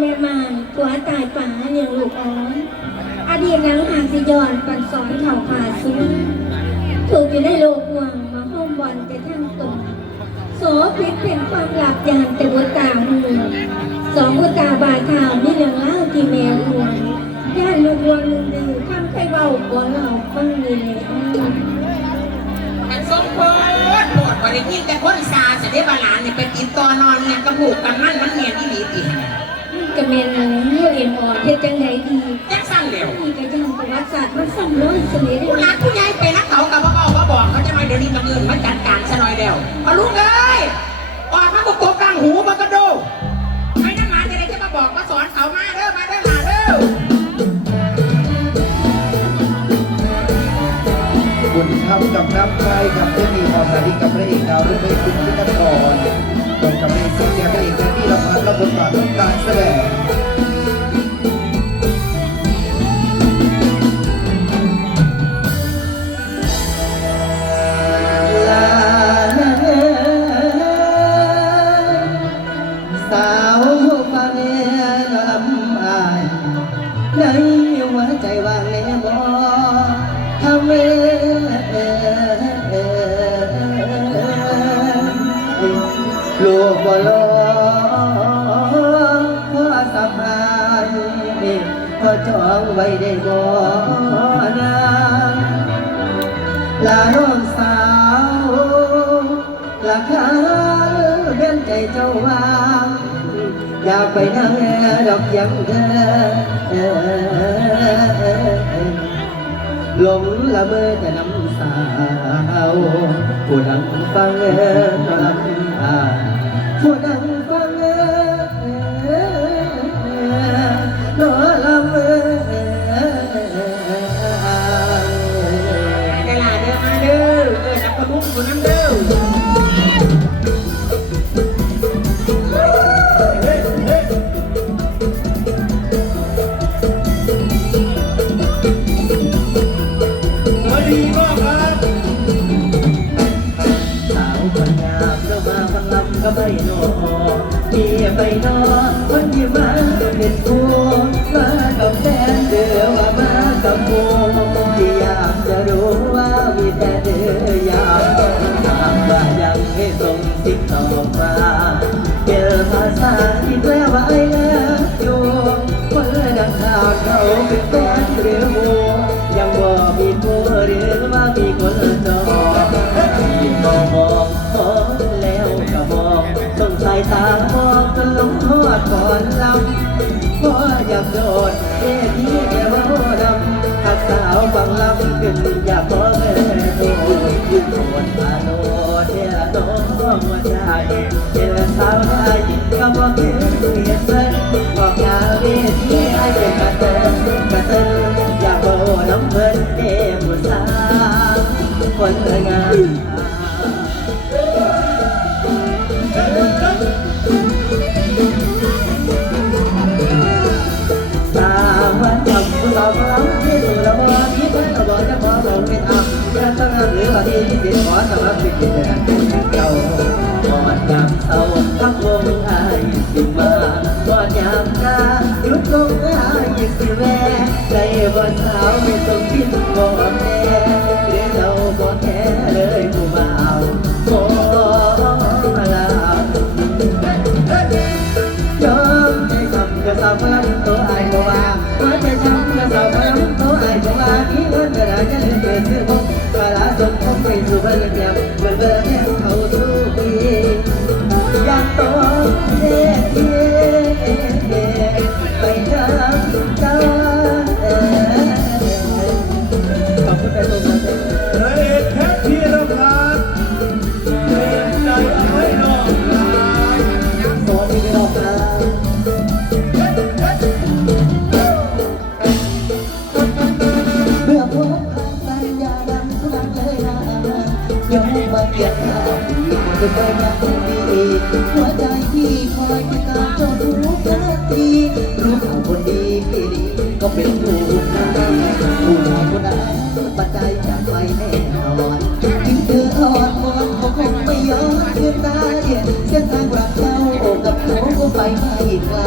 แม่มานตัวตายป่าเลี้ยงลูกอ่อนอดีตยังหางสิยอนปันสอนเข่าผ่าสูงถูกอยู่ในโลกวงมาห้อมวันแต่ทั้งตนโสพิษเป็นความหลับยานแต่บุตาหูสองบุตาบาทาวนี่เรื่องเล่าที่แม่หวงย่านลูกวงหนึ่งดื้อทำใครเบาบ่เราฟังนี่เลยมันสมโพธิโปรดบริยินแต่คนซาเสด็จบาลานเนี่ยไปกินตัวนอนเนี่ยกระผูกกันนั่นมันเมียนอีหลีติ จะเมนอะไรเรียนอ่อนเฮ็ดจังไดดีแจ้งสั่งเร็วนี่ก็ยังประวัติศาสตร์มันซ้ำร้อยเสน่ห์ได้ผู้รักผู้ใหญ่ไปนักเขากับพ่อพ่อบอกเขาจะมาเดี๋ยวนี้กับเงินมาจัดการซะหน่อยเดียวเอาลูกเอ้ย ลาน้องสาวละคาเดินใจเจ้าว่างอยากไปนั่ง ม่นอมีไปนอคนที่มาเป็นผู้มากับแฟนเดือว่ามากับโมที่อยากจะรู้ว่ามีแต่เดืออยากถามว่ายังให้ส่งสิ่งตอมาเป็นภาษาที่แปลว่าไอ้แล้วอยู่เมื่อดังข่าวเขาเป็นแฟนหรือโมยังบ่มีผู้หรือว่ามีคนจองยิ่อมองมองายตามองจนลงทอดก่อนลำเพราะอยากโดดเอที่แกว่าดำหักสาวฟังลำขึ้นอยากขอแม่โตยิ่งโดดมาโนเท่ละน้องหัวใจเท่ละสาวได้ก็บอกเห็นเปลี่ยนเลยบอกงานเวทีไอ้เป็นกระเตินกระเตินอยากโบน้ำเพลินเด้ผู้สาวคนงาม ที่ที่ขอสมัครเป็นกิจการเก่าก่อนยามเศร้าพักวงอายสิมาก่อนยามน้ายุดลงอายสิแวใจบ่สาว จะไปรักดีหัวใจที่คอยติดตามเจ้าทุกนาทีรู้ข่าวคนดีพี่ดีก็เป็นผู้นำผู้ชายคนนั้นปัจจัยจากไปแน่นอนถึงเธออ่อนวอนก็คงไม่ยอมคืนตาเส้นทางรักเรากับเขาก็ไปไม่ไกล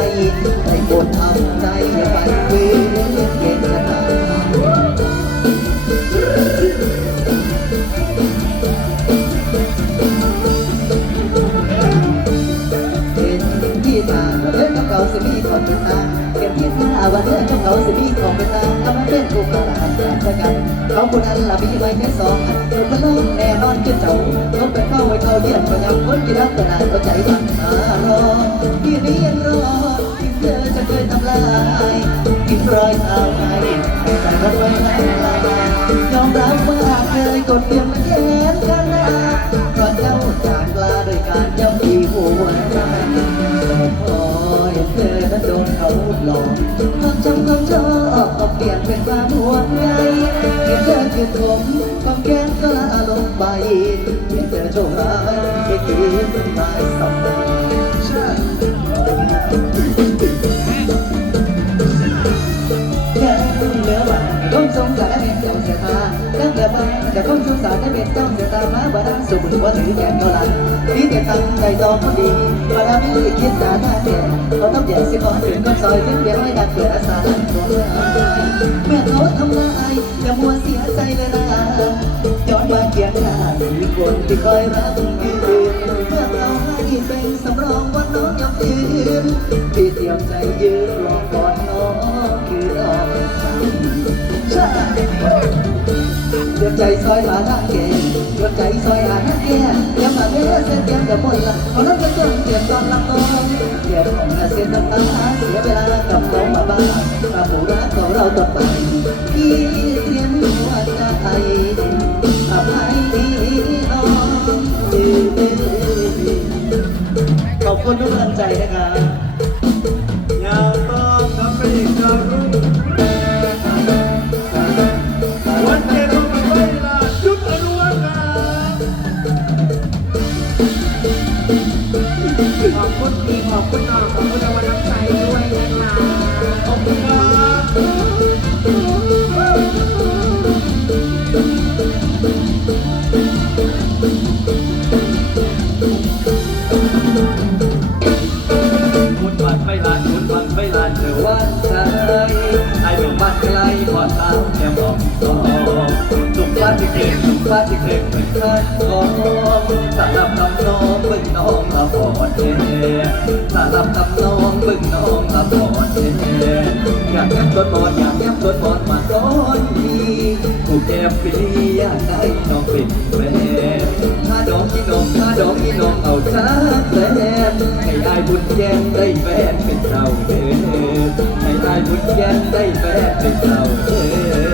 แต่อองเป็นตาทำให้เป็นผู้กล้าหาญกันเขาคนอันละมีไว้แค่สองอันตัวพน้องแน่นอนคือเจ้าเขาเป็นเข้าไว้เขาเยี่ยมก็ยับคนกินรักขนาดก็ใจมันมารอที่นี้ยังรอที่เธอจะเคยทำลายกินรอยเท้าไปแต่ก็ไม่ละลายยอมรับว่า เพียงเธอโชคร้ายไม่คิดเป็นตาย สักแค่เหลือวันต้องสงสารเป็นเจ้าเสียตาตั้งแต่บ้านแต่ต้องสงสารเป็นเจ้าเสียตามาบ้านสุขาถือแขนเขาลันนี่แต่ตั้งใจตองเขาดีบารมีคิดหนาหน้าเด่นเขาต้องแย่สิขอถึงก็ซอยถึงเพียงไม่ดักเกิดอาสาลันตัวเเมื่อเขาทำลายอย่ามัวเสียใจเวลาย้อนมาเคียงหน้าสี่คนที่คอยรักยืนเมื่อเราให้เป็นสำรองวันน้องยังยืนพี่เตรียมใจยืนรอก่อนน้องคือรอใช่เตรียมใจซอยหาทางเก่งเตรียมใจซอยหาทางแก่เตรียมมาเพื่อเส้นเตรียมกับมนละเอาน้ำกระตุ้นเตรียมตอนลำน้องเตรียมของกระเซ็นน้ำตาเสียเวลากับน้องมาบ้างกับผู้รักของเราต่อไปพี่เตรียมหัวใจ คุณทุกกำลังใจนะครับ ที่เกิดเหมือนกันของสำหรับน้องน้องบึงน้องละพอดเทสำหรับน้ำน้องบึงน้องละพอดเทอยากยับรถบอลอยากยับรถบอลมาก้อนทีกูแก้มปีอยากได้น้องเป็นแฟนถ้าดอกที่น้องถ้าดอกที่น้องเอาชักแสนให้ได้บุญแย้มได้แฟนเป็นเจ้าเดินให้ได้บุญแย้มได้แฟนเป็นเจ้าเดิ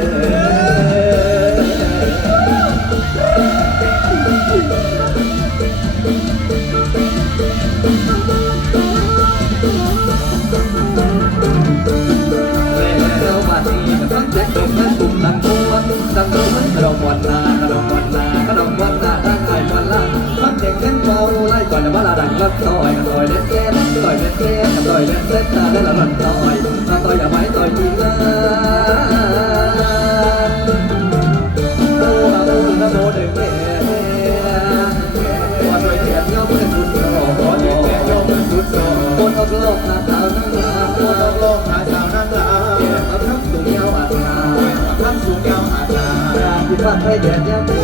ากที่ว่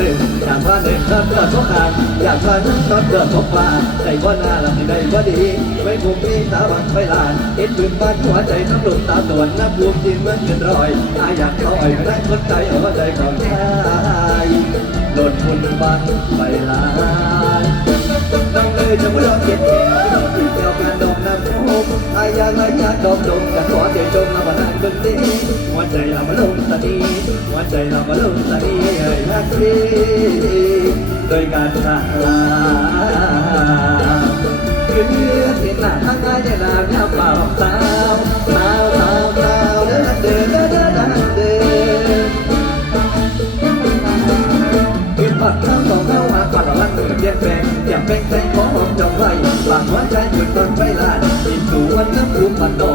ตึงอยากพาเดินรับก่อนสงครามอยากพานั่งนอนเกิดสงคราใจว่าหน้าหลับในว่าดี ไม่คงมีตาบังไม่ลานเอ็นปืนบ้านหัวใจทั้งหลุดตาตวนนับรวมจีนเหมือนเงินรอยอาอยากต่อยไม่ได้คนใจเอาใจของชายหล่นคุณบังไปลาน ยจะไม่ลองเก็บแขนที่เกี่ยวกันดอกน้ำโมอายากไรอยากดอกดมจะขอเจียจงมาบ้านเบิ่งดีหัวใจเรามาลงตาดีหัวใจเรามาลงตานีให้รักดีโดยการทาลาคือเห็นหน้า หลังหัว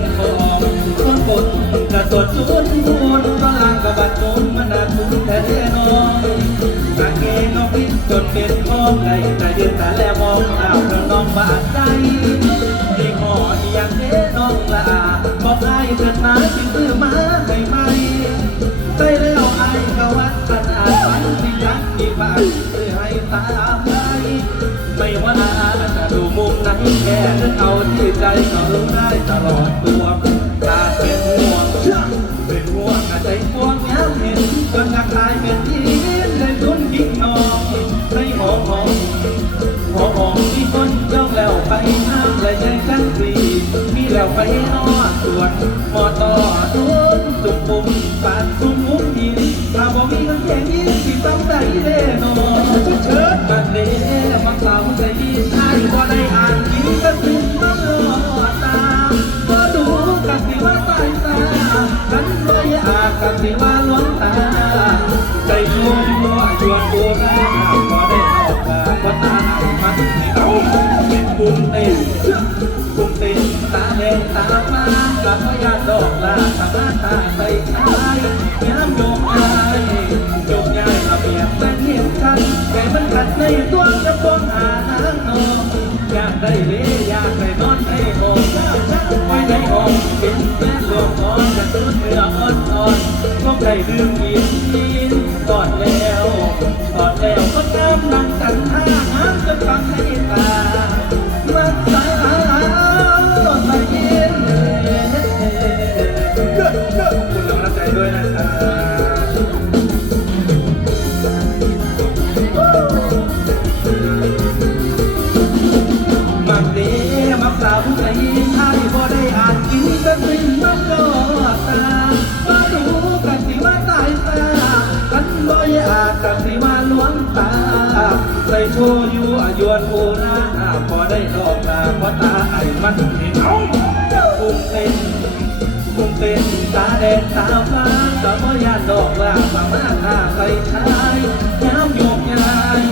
เป็นของคนบนกระสดชุนทุนตอนล่างกระบาดจุนมันนาทุนแท้นองกางเกงน้องพิษจนเป็นท้องไหลแต่ยืนแต่แล้วมองดาวน้องบาดใจ แค่นั้นเอาที่ใจก็รู้ได้ตลอดตัวถ้าเป็นห่วงเป็นห่วงใจพวงย้ำเห็นจนกระกลายเป็นยีนในทุนยิ่งนองในหอหอมหอหอมมีคนย่องแล้วไปน้ำและแย่งกันฟรีมีแล้วไปนอตรวจมอต่อทุนจุ่มปุ่มปาดทุ่มมุ้งยินถ้าบ่มีเงินแข่งยินที่ต้องได้แน่นอน ตาตาใส่ชายย้ำโยกย้ายโยกย้ายระเบียบแต่เทียมกันแต่มันขัดในตัวจะป้องหาทางนอนอยากได้เลยอยากได้นอนให้หอมไว้ในห้อมเป็นแม่ลมอ่อนจะตื้นเมื่ออ่อนอ่อนก็ได้ดื่ม คุณกำลังใจด้วยนะครับมักเดมักสาวผู้ใจไทยพอได้อ่านกินก็สิ่งมันก็ตาก็ดูกันสิว่าตายตากันบ่อยากกันสิว่าลวงตา ใส่โชว์อยู่อายวนโอนาพอได้ดอกลาเพราะตาไอ้มันเห็นเอาปุ่มเต้น ปุ่มเต้นตาแดงตาฟ้าก็บ่ยานดอกลามามาตาใส่ชายย้ำโยกย้าย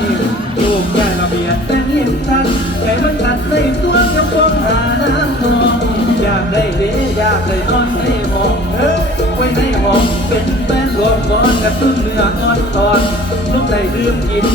โยกย้ายระเบียดแต่เห็นชันแต่มันกัดในตัวกับพวงหาน้ำนองอยากได้เดอยากได้นอนในห้องเฮ้ยไว้ในห้องเป็นแฟนรวมก้อนกระตุ้นเนื้ออ่อนตอนลูกได้ดื่มกิน